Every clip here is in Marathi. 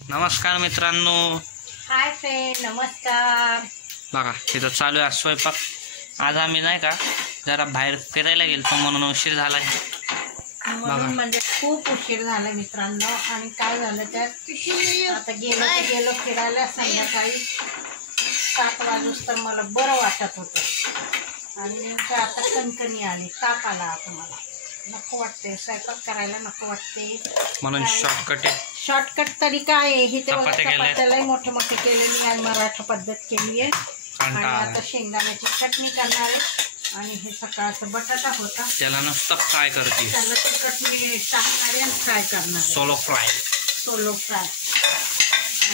नमस्कार मित्रांनो. हाय फ्रेंड, नमस्कार. बघा इथं चालू आहे स्वयंपाक. आज आम्ही नाही का जरा बाहेर फिरायला गेलो म्हणून उशीर झालाय. म्हणून म्हणजे खूप उशीर झाला मित्रांनो. आणि काय झालं तर आता गेलो फिरायला. संध्याकाळी 7 वाजूस तर मला बरं वाटत होतं आणि नेमकं आता कणकणी आली, ताप आला. आता मला नको वाटते स्वयंपाक करायला, नको वाटते म्हणून शॉर्टकट तरी काय आहे. ही चपात्यालाही मोठे मोठे केले मी. आज मराठा पद्धत केली आहे. आणि आता शेंगदाण्याची चटणी करणार आहे. आणि हे सकाळचं बटाटा होता, त्याला नुसतं फ्राय करते. त्याला तिखट मी टाकणार आहे आणि फ्राय करणार. सोलो फ्राय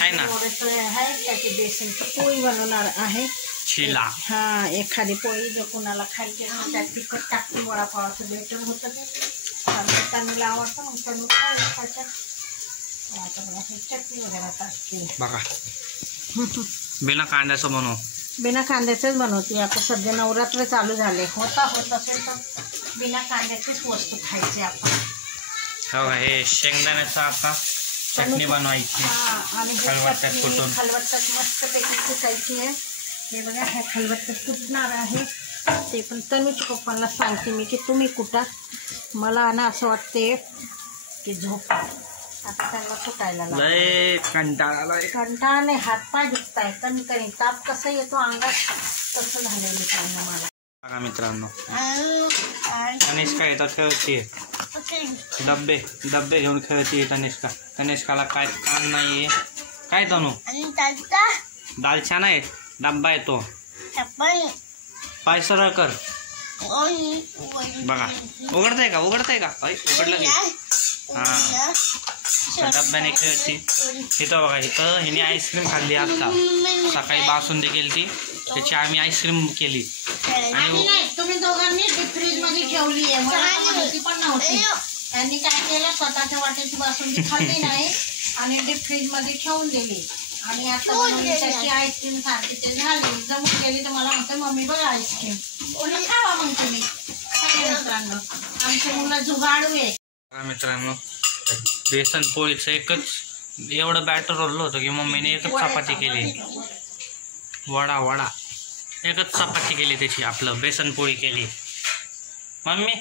आहे ना. थोडंसं आहे त्याची बेसनची पोळी बनवणार आहे. हा, एखादी पोळी जर कुणाला खायची असेल त्यात तिखट टाकते. वडापावाचं बेटर होतं ते त्यांना आवडतं, मग त्यांनी खायचं. चटणी वगैरे टाकते. बघा बिना कांद्याचं बनव. बिना कांद्याचंच बनवते. आता सध्या नवरात्र चालू झाले. होत असेल तर बिना कांद्याचीच वस्तू खायची आपण. हो, हे शेंगदाण्याचं आता चटणी बनवायची. आणि खलबत्त्यात मस्तपैकी कुटायची आहे. हे बघा, हे खलबत्त्यात कुटणार आहे. ते पण तनुच्या पप्पांना सांगते मी की तुम्ही कुटा, मला ना असं वाटते की झोपा. आता त्यांना कुटायला कंटाळा नाही, हातपाय दुखताय, कणकणी ताप कसं येतो अंगात तसं झालेलं त्यांना मला. बघा मित्रांनो, तनिष्का येतात खेळतीये. डब्बे घेऊन खेळतीये तनिष्का. तनिष्काला काय काम नाहीये. काय तनू? दालचा नाही, डब्बा येतो. पाय सरळ कर. बघा उघडतंय का? उघडलं की. हा, डब्याने खेळती. इथं बघा, इथं हिने आईस्क्रीम खाल्ली. आता सकाळी बासुंदी केली ती, त्याची आम्ही आईस्क्रीम केली. आणि तुम्ही दोघांनी फ्रीज मध्ये ठेवली आहे, माहिती पण नव्हती. त्यांनी काय केलं, स्वतःच्या वाटेची बासुंदी खाल्ली नाही आणि डीप फ्रीज मध्ये ठेवून दिली. आणि आता त्याची आईस्क्रीम सारखी ते झाली, जमून गेली तर मला म्हणते मम्मी बघ आईस्क्रीम. म्हणून खावा मग तुम्ही. मित्रांनो, आमची मुलं जुगाडू आहे. मित्रांनो, बेसन पोळीचं एकच एवढं बॅटर रोललं होतं की मम्मीने एकच चपाती केली. वडा एकच चपाती केली त्याची. आपलं बेसन पोळी केली. मम्मी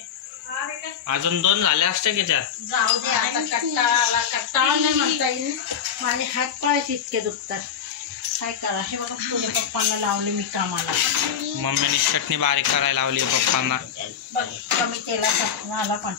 अजून 2 झाले असते की त्यात. जाऊ दे आता. कंटाळा नाही म्हणता येईल. माझे हात पायच इतके दुखतात, काय करा. हे बघा, तुझ्या पप्पांना लावले मी कामाला. मम्मीने चटणी बारीक करायला लावली पप्पांना. कमी तेलाचा झाला पण